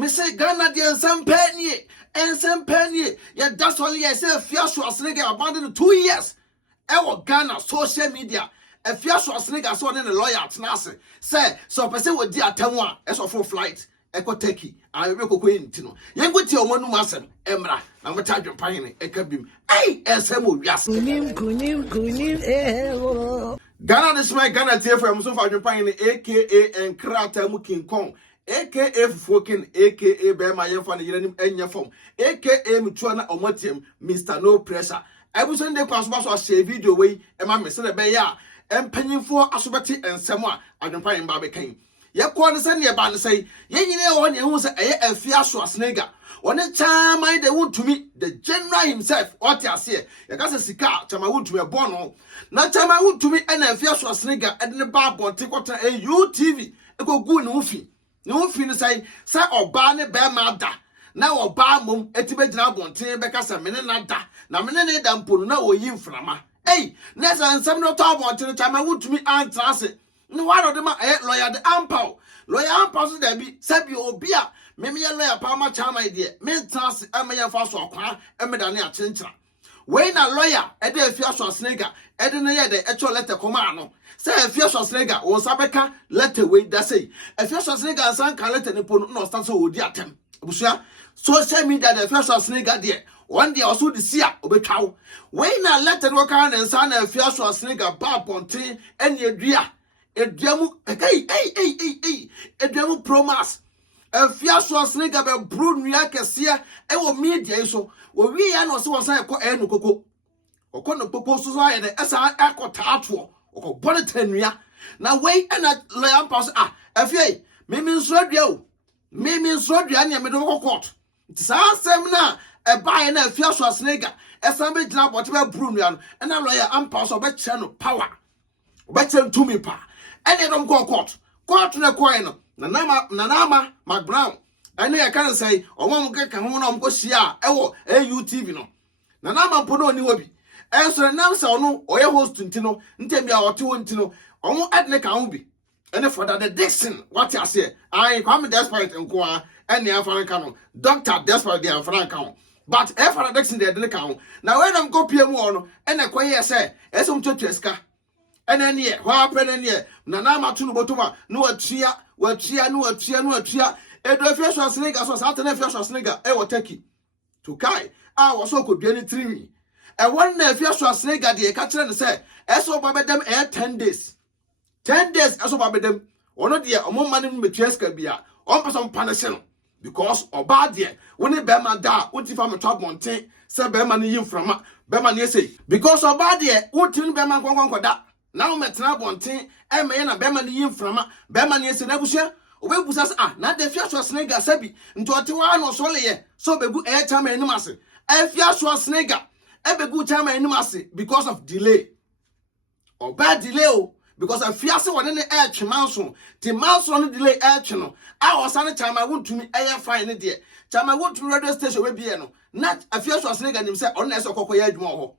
Me say Ghana the ensem penny. Yeah, that's only I say Afia Schwar Bannɛd abandoned 2 years. Ghana social media. Afia Schwar Bannɛd so the lawyer at Nase. Say so person would di atemwa as of flight. Eko Turkey. I will go into no. You go to your one masem. Emra. I'm a type of pine. Ekabim. Hey, Asem yes. Ghana this my Ghana TV from so far Japan aka and Krata Mukin Kong aka Fukin aka Bema Yefan Yenim Enya Form aka Mutuana Omotium Mr. No Pressure. I was on the pass share video way and my Mr. Beya and penning for Asubati and Samoa and Japan Barbecue. Yakwan send your band say, Yen on you was a Afia Schwar Bannɛd. On the time I they want to meet the general himself, what I say, you got a cigar, time I want to be a bono. Not time I want to meet an Afia Schwar Bannɛd and the bar, take what a UTV, a go good no fee say, Sir or Barney Bear Mada. Now or bar mum, etibet now bon tin because a minute nada. Now minute damn put no yin frama. Hey, next and some no talk until the time I want to meet Aunt Tracy. No one of them are lawyer the ampo. Lawyer ampo there be Sabi Obia. Maybe a lawyer Palma Cham idea. Men trans Emma Fast or Qua, Emedania Chintra. When a lawyer, at the Afia Schwar Bannɛd, at the actual letter command. Say Afia Schwar Bannɛd, or Sabeka, letter wait, that say. Afia Schwar Bannɛd and San Caleta Nippon, no stand so would yatem. Busia, social media, the Afia Schwar Bannɛd there. One day also the seer, Obecow. When a letter worker and San Afia Schwar Bannɛd, Bar Pontin, and your dear. Ediamu promise. Afia Schwar Bannɛd be brun riakesia e wo media so wo wi ya no so won san ekọ enu koko okọ no popo so so ya de esa akọta ato okọ bone tanua na wei na lion pass afia mimi nsrodua o mimi nsrodua ne me do court sa asem na e bae na Afia Schwar Bannɛd esa be gina bote be brun ria no na lawyer ampa so be kire no power be kire to me pa ene dom court na coin no Nanama McBrown. I know I can't say, or one get come on go see AUTV no. Nanama Pono ni wobi. And so now so no or your host Tintino, Ntembia or 2 Tino, or more at Nekambi. And for that the Dixon, what I say, I come desperate and go and the Afran Doctor desperate the Afran. But Afran Dixon they didn't count. Now when I'm go PM1 and a quiet say, as some Cheska. And then yeah, what happened here? Nanama Tunubotuma, no a chia. No chia. Edo Afia Schwar Bannɛd so Saturday Afia Schwar Bannɛd e wo Turkey. To kai, was so could be any 3 weeks. And one Afia Schwar Bannɛd the catcher and say, eso babe them 10 days. 10 days eso babe them. Ono de omo mani metweska bia. On person panation because oba de when e be ma da, won't fa me top monten, say be ma ni yimframa, be ma ni say. Because oba de won't be ma kwankwankoda. Now metna bonten e me na be ma ni yimframa, be ma ni say na busia. Obebusas na the Afia Schwar Bannɛd sabi nto otewa no so leye so begu time anim ase Afia Schwar Bannɛd ebegu time anim ase because of delay or bad delay because Afia se won ne twemanso ti manso no delay no wasane time I want to me fine ne de time I want to radio station we bie no na Afia Schwar Bannɛd nim se on na eso kokoya adwuma ho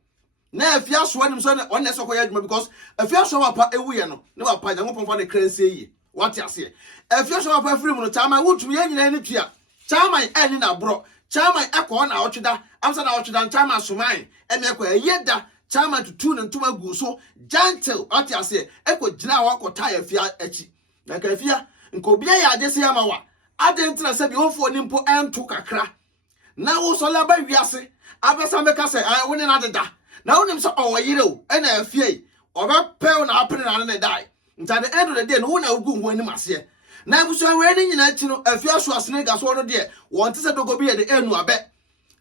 na Afia Schwar nim so on na eso kokoya adwuma because Afia Schwar pa ewuye no ne wa pa nyankopon fa ne kranse yi. What you say? Afia Schwar pa free mu no chama wotu ye nyina ni tua chama eni na bro chama ekọ na otweda amsa na otweda chama soman ene ekọ eyeda chama tutu ne ntoma gu so gentle what you say ekọ gina wa kọ tie Afia echi na ka Afia nko bia ya agese ya mawa adentra se bi ofo ni mpo ento kakra na wo so laba wiase abesa meka se wo ne na deda na wonim se oyire o ena Afia obepel na apene na ne dai. At the end of the day, no one will go when you must say. Now, we saw wedding in Afia Schwar Bannɛd so no dear. Want to go be at the end of bet.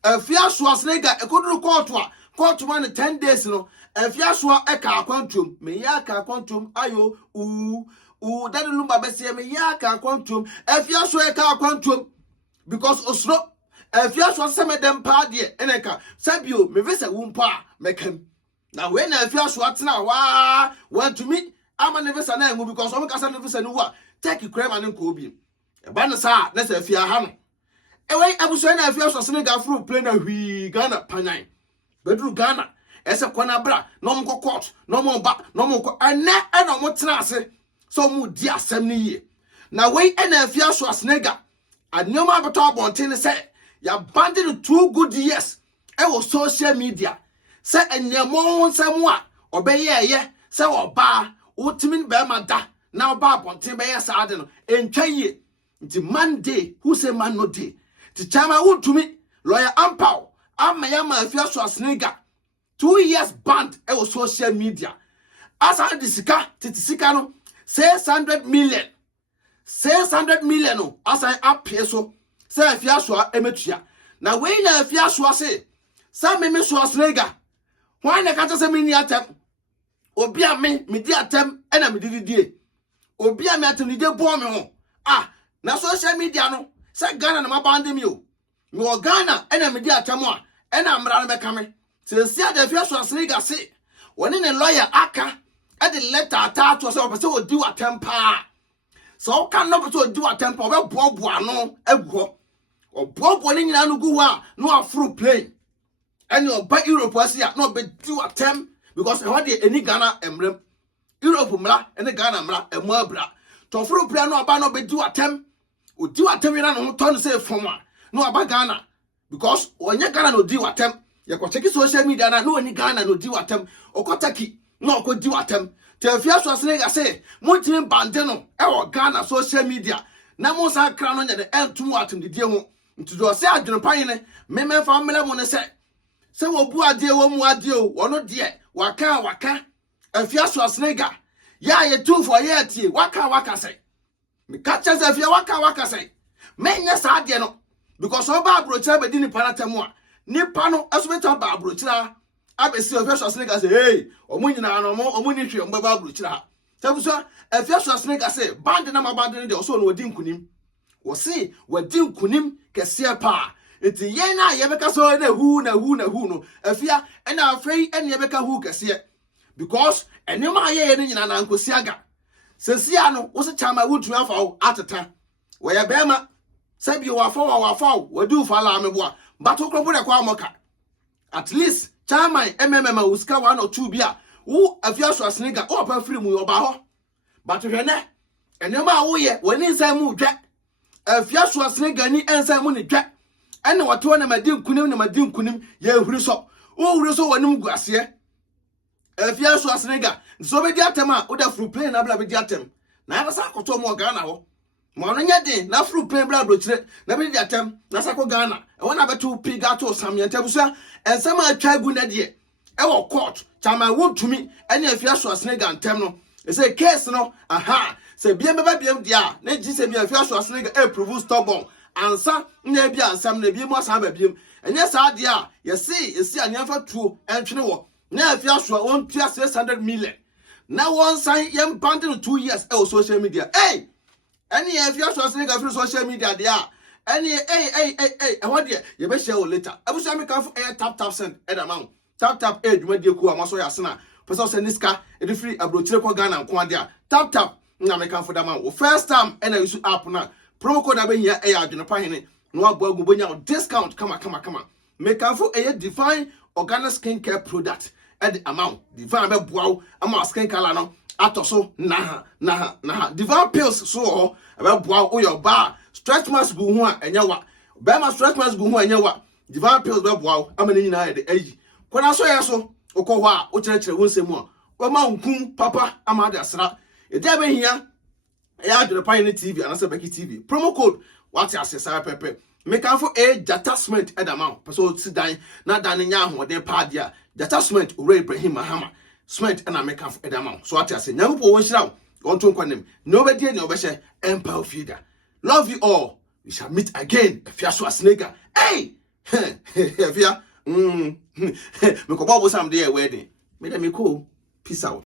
Afia Schwar Bannɛd, a good court 10 days, no. Afia Schwar a car quantum, me yaka quantum, ayo, that lumba bessie me yaka quantum, Afia Schwar a car quantum. Because Oslo, Afia Schwar some of them party, and a car, Sabio, me visit wumpa, make him. Now, when Afia Schwar now, want to meet. I'm never say na because some kasa never say no wa take crema ne ko bi e ba na sa na say Afia ha no e wei abuso na Afia Schwar Bannɛd fru plane na hwi Ghana panyan bedru Ghana ese kona bra no mo court no mo ba no mo ko ene e no mo tena ase so mo di asem ne yie na wei na Afia Schwar Bannɛd Anyoma beto abonten say ya banded 2 good years ewo social media say enyemo nsem a obeye ye say oba ultimate be mada na oba abonten be ye saade no entwa ye nti Monday who say man no day ti chama wutumi lawyer Ampaw amayama Afia Schwar Bannɛd 2 years banned ewo social media asa di sika titisika no 600 million no asa apie so say Afia Schwar emetua na we na Afia Schwar say me Schwar Bannɛd why na kata say me ni atem obi a me di atem e na me didie obi a me atem ni de bo me ho na social media no say Ghana na mabande me o me o Ghana e na me di atem a e na mra no beka me say sia de Afia Schwar Bannɛd say woni ne lawyer aka e de letter attach so say odi watem pa so can no be so odi watem pa o be boaboa no agu o boaboa ni nyina no gu ho a no afro plane and your back Europe was here no be di watem because how dey any Ghana emrem Europe mra any Ghana mra emu abra to afro plane no aba no be di watem odi watem ina no to no say from a no aba Ghana because onye Ghana no di watem ye ko check social media na no any Ghana no di watem okotaki no ko di watem te Afia Schwar Bannɛd say montimi bande no e wo Ghana social media na mo sa kra no nya de entum watem didie ho nti do say adwenpan ne me family mo ne say wo bu ade wo mu ade o wono de waka Afia Schwar Bannɛd ya ye tu for ye tie waka say me catch say Afia waka say me nya sa ade no because oba abrochira be di ni panatemu a nipa no asobeta ba abrochira abesi Afia Schwar Bannɛd say hey omunyina no omuni hwe ombaba abrochira tabuso Afia Schwar Bannɛd say band na maband de so no wadi nkunim wo say wadi nkunim kese pa eti ye na ye beka so na hu no Afia na afei ene ye beka hu kese because enema ye ne nyina na nkosi aga sesia no wo se chama wutu afa wo ateta wo ye bema sabi wo afa wadi ufa la ameboa bato krobo de kwa amoka at least chama mmma uska 1 or 2 bia wo Afia Schwar Bannɛd o pa free mu oba ho bato hwene enema wo ye woni nsai mu dwa Afia Schwar Bannɛd ni ensai mu ni dwa ene wato na madi nkunim ye huri so o huri so wonim guase Afia Schwar Bannɛd so be di atem a o da free plane na bla be di atem na aba sa akoto mo Ghana ho mo no nya den na free plane bla brochire na be di atem na sa ko Ghana e wona beto piga to samyenta busa ensam atwa gu na de e wo court chama wontumi ene Afia Schwar Bannɛd antem no e say case no say biem beba biem dia na ji say biem Afia Schwar Bannɛd approve stubborn ansa na bia ansam na biem asa ba biem enye sa de a ye see anyafa tuo entwene wo na Afia Schwar won tua 600 million na won sign yem band no 2 years e social media any Afia Schwar Bannɛd free social media de a any e what de ye be share later abusa me kan tap send e da man tap dwuma de ku amaso ya sena person send niska e free abrochire ko Ghana nko ade a tap na me kan for da man first time e na use app na promo code abenya e ya adwenpa hene no abo agu bonya discount kama me kan for define organic skincare product at the amount divine be boaw ama skin color no atoso na divine pills so be boaw o your bar stretch mask gu ho a enya wa be ma stretch mask gu ho enya wa divine pills be boaw ama ni nyina de ayi kona so ye so okọ ho a o kire wo nsem a o ma nkum papa ama de asra e dey be hia ya adwere pan ni TV anase beki TV promo code what asesa pepe make am for a attachment edamount person sit down na dan nya ho de pa dia attachment ore Ibrahim Mahama smart na make am for edamount so what ase nyamupo won hira won to nkwanem no be die ne obehye empire feeder love you all we shall meet again Afia Schwar Bannɛd hey Afia me ko bobo sam de wedding me dem ko peace out.